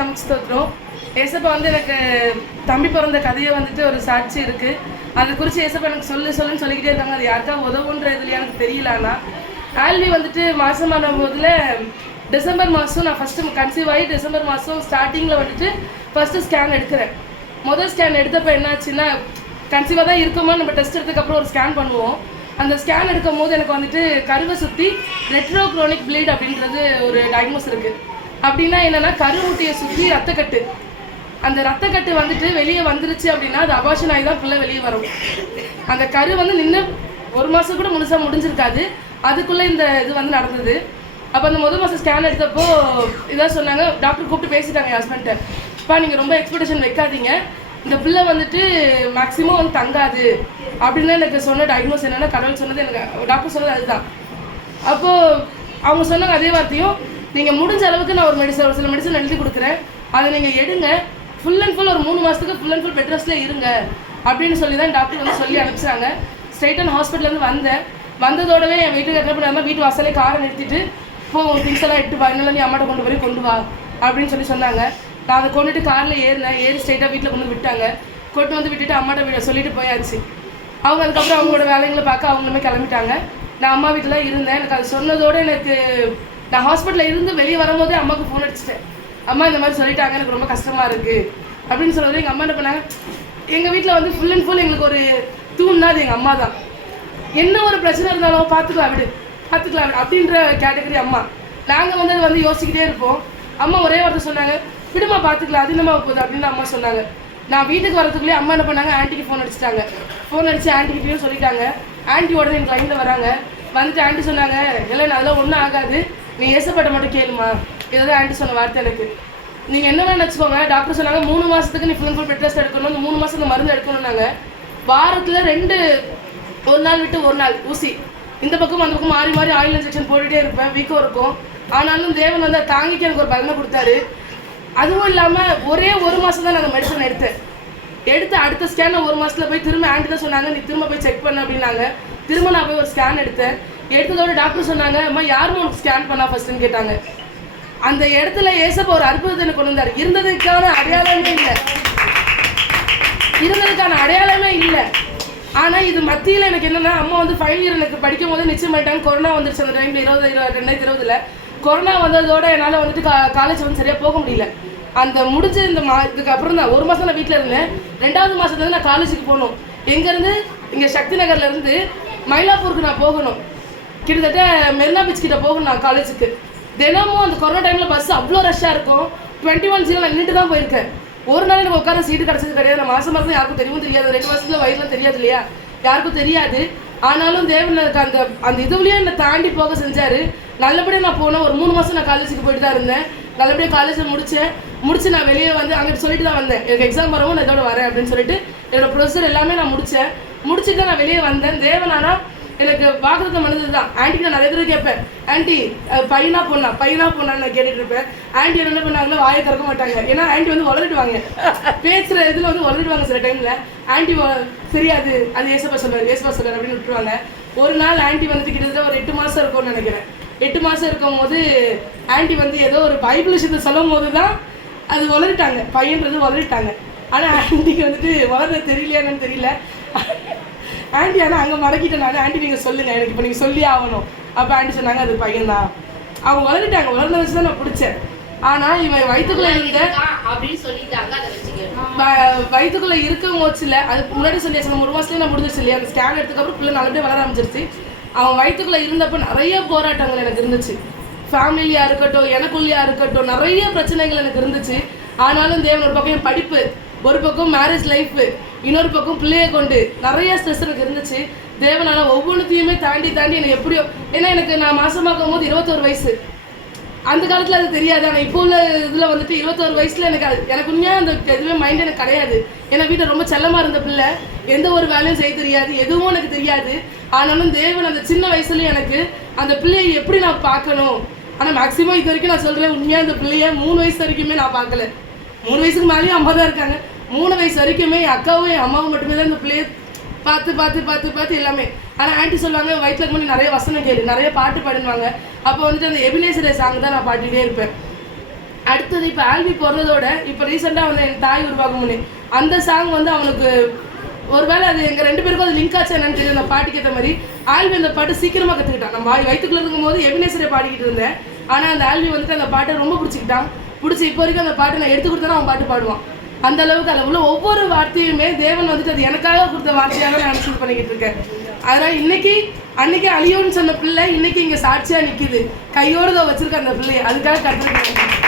நமக்கு ஸ்தோத்திரம். ஏசப்பா வந்து எனக்கு தம்பி பிறந்த கதையை வந்துட்டு ஒரு சாட்சி இருக்குது. அதை குறித்து ஏசப்பா எனக்கு சொல்லுன்னு சொல்லிக்கிட்டே இருக்காங்க. அது யாருக்காக உதவுன்ற இதுல எனக்கு தெரியல. ஆனால் ஆல்வி வந்துட்டு மாதமான போதில் டிசம்பர் மாதம் நான் ஃபஸ்ட்டு கன்சீவ் ஆகி டிசம்பர் மாதம் ஸ்டார்டிங்கில் வந்துட்டு ஃபஸ்ட்டு ஸ்கேன் எடுக்கிறேன். முதல் ஸ்கேன் எடுத்தப்போ என்னாச்சுன்னா, கன்சீவாக தான் இருக்குமா நம்ம டெஸ்ட் எடுத்ததுக்கப்புறம் ஒரு ஸ்கேன் பண்ணுவோம். அந்த ஸ்கேன் எடுக்கும் போது எனக்கு வந்துட்டு கருவை சுற்றி ரெட்ரோக்ரோனிக் ப்ளீட் அப்படின்றது ஒரு டயக்னோஸ் இருக்குது. அப்படின்னா என்னென்னா, கருமுட்டியை சுற்றி ரத்தக்கட்டு, அந்த ரத்தக்கட்டு வந்துட்டு வெளியே வந்துருச்சு அப்படின்னா அது அபார்ஷன் ஆகி தான் பிள்ளை வெளியே வரும். அந்த கரு வந்து நின்று ஒரு மாதம் கூட முழுசாக முடிஞ்சிருக்காது, அதுக்குள்ளே இந்த இது வந்து நடந்தது. அப்போ அந்த முதல் மாதம் ஸ்கேன் எடுத்தப்போ இதான் சொன்னாங்க, டாக்டர் கூப்பிட்டு பேசிட்டாங்க என் ஹஸ்பண்ட்டை, அப்பா நீங்கள் ரொம்ப எக்ஸ்பெக்டேஷன் வைக்காதீங்க, இந்த பிள்ளை வந்துட்டு மேக்ஸிமம் வந்து தங்காது அப்படின்னு எனக்கு சொன்ன டயக்னோஸ் என்னென்னா, கடவுள் சொன்னது, எனக்கு டாக்டர் சொன்னது அதுதான். அப்போது அவங்க சொன்னாங்க அதே வார்த்தையும், நீங்கள் முடிஞ்ச அளவுக்கு நான் ஒரு சில மெடிசன் எழுதி கொடுக்குறேன், அதை நீங்கள் எடுங்க, ஃபுல் அண்ட் ஃபுல் ஒரு 3 மாதத்துக்கு ஃபுல் அண்ட் ஃபுல் பெட் ரெஸ்ட்லேயே இருங்க அப்படின்னு சொல்லி தான் டாக்டர் வந்து சொல்லி அனுப்பிச்சாங்க. ஸ்ட்ரைட்டாக ஹாஸ்பிட்டலேருந்து வந்ததோடவே என் வீட்டுக்கு என்ன பண்ணாமல் வீட்டு வாசலே காரை நிறுத்திட்டு, உங்கள் திங்ஸ் எல்லாம் எடுத்து வா, இன்னும் நீ அம்மாட்ட கொண்டு வா அப்படின்னு சொன்னாங்க. நான் அதை கொண்டுட்டு காரில் ஏறி ஸ்ட்ரைட்டாக வீட்டில் கொண்டு விட்டாங்க. கொண்டு வந்து விட்டுட்டு அம்மாட்ட சொல்லிட்டு போயாச்சு. அவங்க அதுக்கப்புறம் அவங்களோட வேலைங்களை பார்க்க அவங்களுமே கிளம்பிட்டாங்க. நான் அம்மா வீட்டில் தான் இருந்தேன். எனக்கு அது சொன்னதோடு எனக்கு நான் ஹாஸ்பிட்டலில் இருந்து வெளியே வரும்போதே அம்மாவுக்கு ஃபோன் அடிச்சிட்டேன், அம்மா இந்த மாதிரி சொல்லிட்டாங்க, எனக்கு ரொம்ப கஷ்டமாக இருக்குது அப்படின்னு சொல்லுறது. எங்கள் அம்மா என்ன பண்ணாங்க, எங்கள் வீட்டில் வந்து ஃபுல் அண்ட் ஃபுல் எங்களுக்கு ஒரு தூண்னா அது எங்கள் அம்மா தான். என்ன ஒரு பிரச்சனை இருந்தாலும் பார்த்துக்கலாம் விடு அப்படின்ற கேட்டகரி அம்மா. நாங்கள் வந்து அதை வந்து யோசிக்கிட்டே இருப்போம். அம்மா ஒரே வார்த்தை சொன்னாங்க, விடுமா பார்த்துக்கலாம், அது என்னம்மா போகுது அப்படின்னு அம்மா சொன்னாங்க. நான் வீட்டுக்கு வரதுக்குள்ளேயே அம்மா என்ன பண்ணாங்க, ஆண்டிக்கு ஃபோன் அடிச்சிட்டாங்க. ஃபோன் அடித்து ஆண்டிக்கிட்டையும் சொல்லிட்டாங்க. ஆண்டி உடனே எனக்கு லைனில் வராங்க. வந்துட்டு ஆண்டி சொன்னாங்க, இல்லை அதெல்லாம் ஒன்றும் ஆகாது, நீ ஏசப்பட்ட மட்டும் கேளுமா. இதுதான் ஆண்டி சொன்ன வார்த்தை எனக்கு. நீங்கள் என்ன வேணும் வச்சுக்கோங்க, டாக்டர் சொன்னாங்க 3 மாதத்துக்கு நீ full and full bed rest எடுக்கணும், இந்த 3 மாதம் இந்த மருந்து எடுக்கணும்னாங்க. வாரத்தில் ஒரு நாள் விட்டு ஒரு நாள் ஊசி, இந்த பக்கம் அந்த பக்கம் மாறி மாறி ஆயில் இன்ஜெக்ஷன் போட்டுகிட்டே இருப்பேன், வீக்கம் இருக்கும். ஆனாலும் தேவன் வந்து தாங்கிக்கு எனக்கு ஒரு பலனை கொடுத்தாரு. அதுவும் இல்லாமல் ஒரே 1 மாதம் தான் நான் மெடிசன் எடுத்து அடுத்த ஸ்கேனை 1 மாதத்தில் போய் திரும்ப ஆண்டி தான் சொன்னாங்க, நீ திரும்ப போய் செக் பண்ண அப்படின்னாங்க. திரும்ப நான் போய் ஒரு ஸ்கேன் எடுத்ததோட டாக்டர் சொன்னாங்க, அம்மா யாரும் உனக்கு ஸ்கேன் பண்ணா ஃபர்ஸ்ட்னு கேட்டாங்க. அந்த இடத்துல ஏசப்பா ஒரு அற்புதத்தை எனக்கு கொண்டு வந்தார். இருந்ததுக்கான அடையாளமே இல்லை. ஆனால் இது மத்தியில் எனக்கு என்னென்னா, அம்மா வந்து ஃபைனல் இயர் எனக்கு படிக்கும் போது நிச்சயம் பண்ணிட்டாங்க. கொரோனா வந்துருச்சு அந்த டைமில் 2020 கொரோனா வந்ததோட என்னால் வந்துட்டு காலேஜ் வந்து சரியாக போக முடியல. அந்த முடிஞ்ச இதுக்கு அப்புறம் தான் 1 மாதம் நான் வீட்டில் இருந்தேன். 2வது மாதத்துலேருந்து நான் காலேஜுக்கு போகணும். எங்கேருந்து இங்கே சக்தி நகர்லேருந்து மயிலாப்பூருக்கு நான் போகணும். கிட்டத்தட்ட மெரினா பீச் கிட்ட போகணும் நான் காலேஜுக்கு. தினமும் அந்த கொரோனா டைமில் பஸ் அவ்வளோ ரஷ்ஷாக இருக்கும். 21 நான் நின்றுட்டு தான் போயிருக்கேன். ஒரு நாள் எனக்கு உட்கார சீட்டு கிடச்சது கிடையாது. நான் மாதம் மாதம் யாருக்கும் தெரியாது. 2 மாதத்துல வயிறுலாம் தெரியாது இல்லையா, யாருக்கும் தெரியாது. ஆனாலும் தேவன் அந்த இதுலேயே என்னை தாண்டி போக செஞ்சார். நல்லபடியாக நான் போனேன். ஒரு 3 மாதம் நான் காலேஜுக்கு போயிட்டு தான் இருந்தேன். நல்லபடியாக காலேஜில் முடிச்சு நான் வெளியே வந்து அங்கிட்டு சொல்லிட்டு தான் வந்தேன், எனக்கு எக்ஸாம் வரவும் நான் இதோட வரேன் அப்படின்னு சொல்லிட்டு என்னோட ப்ரொசர் எல்லாமே நான் முடிச்சுட்டு நான் வெளியே வந்தேன். தேவனானா எனக்கு வாக்குத்தத்தம் பண்ணது தான். ஆண்டி நான் நிறைய தடவை கேட்பேன், ஆண்டி பையனா பொண்ணான்னு நான் கேட்டுட்டு இருப்பேன். ஆண்டி என்ன பண்ணாங்களோ வாயை திறக்க மாட்டாங்க. ஏன்னா ஆண்டி வந்து வளரிடுவாங்க, பேசுகிற இதில் வந்து வளரிடுவாங்க. சில டைமில் ஆண்டி தெரியாது, அது ஏசப்பா சொல்லுவார் அப்படின்னு விட்டுருவாங்க. ஒரு நாள் ஆண்டி வந்துட்டு கிட்டத்தட்ட ஒரு 8 மாதம் இருக்கும்னு நினைக்கிறேன். 8 மாதம் இருக்கும் போது ஆண்டி வந்து ஏதோ ஒரு பைபிள் விஷயத்தை சொல்லும் போது தான் அது வளரிட்டாங்க, பையன்றது வளரிட்டாங்க. ஆனால் ஆண்டிக்கு வந்துட்டு வளர்றது தெரியலையான்னு தெரியல. ஆண்டி ஆனால் அங்கே மடக்கிட்டேன் நான், ஆண்டி நீங்கள் சொல்லுங்கள், எனக்கு இப்போ நீங்கள் சொல்லி ஆகணும். அப்போ ஆண்டி சொன்னாங்க அது பையன்தான். அவங்க வளர்ந்துட்டாங்க, வளர்ந்த வச்சு தான் நான் பிடிச்சேன். ஆனால் இவன் வயிற்றுக்குள்ளே வயிற்றுக்குள்ளே இருக்க போச்சுல, அது முன்னாடி சொல்லியாச்சு. 1 மாதத்துலேயே நான் முடிஞ்சிருச்சு இல்லையா, அந்த ஸ்கேன் எடுத்துக்கப்புறம் பிள்ளை நல்லபடியாக வளர ஆரம்பிச்சிருச்சு. அவன் வயிற்றுக்குள்ளே இருந்தப்போ நிறைய போராட்டங்கள் எனக்கு இருந்துச்சு. ஃபேமிலியாக இருக்கட்டும், எனக்குள்ளேயா இருக்கட்டும், நிறைய பிரச்சனைகள் எனக்கு இருந்துச்சு. ஆனாலும் தேவன் ஒரு பக்கம் என் படிப்பு, ஒரு பக்கம் மேரேஜ் லைஃபு, இன்னொரு பக்கம் பிள்ளையை கொண்டு நிறைய ஸ்ட்ரெஸ் எனக்கு இருந்துச்சு. தேவனால ஒவ்வொன்றுத்தையுமே தாண்டி எனக்கு எப்படியோ, ஏன்னா எனக்கு நான் மாசமாக்கும் போது 21 வயசு. அந்த காலத்தில் அது தெரியாது. ஆனால் இப்போ உள்ள இதில் வந்துட்டு 21 வயசில் எனக்கு உண்மையாக அந்த எதுவுமே மைண்ட் எனக்கு கிடையாது. ஏன்னா வீட்டை ரொம்ப செல்லமாக இருந்த பிள்ளை, எந்த ஒரு வேலையும் செய்ய தெரியாது, எதுவும் எனக்கு தெரியாது. ஆனாலும் தேவன் அந்த சின்ன வயசுலேயும் எனக்கு அந்த பிள்ளையை எப்படி நான் பார்க்கணும். ஆனால் மேக்ஸிமம் இது வரைக்கும் நான் சொல்கிறேன், உண்மையாக அந்த பிள்ளைய 3 வயசு வரைக்குமே நான் பார்க்கல. 3 வயசுக்கு மேலேயும் அம்மா தான் இருக்காங்க. 3 வயசு வரைக்குமே என் அக்காவும் என் அம்மாவும் மட்டுமே தான் இந்த பிள்ளையை பார்த்து எல்லாமே. ஆனால் ஆண்டி சொல்லுவாங்க, வயிற்றுல முன்னாடி நிறைய வசனம் கேளு, நிறைய பாட்டு பாடுவாங்க. அப்போ வந்துட்டு அந்த எபினேசரே சாங் தான் நான் பாடிட்டே இருப்பேன். அடுத்தது இப்போ ஆல்பி பிறந்ததோட இப்போ ரீசெண்டாக வந்து என் தாய் உருவாகும் முன்னே அந்த சாங் வந்து அவனுக்கு ஒருவேளை அது எங்கள் 2 பேருக்கும் அது லிங்க் ஆச்சு என்னன்னு தெரியல. அந்த பாட்டுக்கு ஏற்ற மாதிரி ஆல்பி அந்த பாட்டு சீக்கிரமாக கற்றுக்கிட்டான். நம்ம வயிற்றுக்குள்ளே இருக்கும்போது எபினேசரை பாடிக்கிட்டு இருந்தேன். ஆனால் அந்த ஆல்பி வந்துட்டு அந்த பாட்டை ரொம்ப பிடிச்சிக்கிட்டான். பிடிச்சி இப்போ வரைக்கும் அந்த பாட்டை நான் எடுத்து கொடுத்தா அவன் பாட்டு பாடுவான். அந்த அளவுக்கு அதில் உள்ள ஒவ்வொரு வார்த்தையுமே தேவன் வந்துட்டு அது எனக்காக கொடுத்த வார்த்தையாக நான் அனுசரி பண்ணிக்கிட்டு இருக்கேன். அதனால் அன்னைக்கு அழியோன்னு சொன்ன பிள்ளை இன்னைக்கு இங்கே சாட்சியாக நிற்கிது. கையோடு வச்சிருக்க அந்த பிள்ளை அதுக்காக கற்றுக்கிட்டேன்.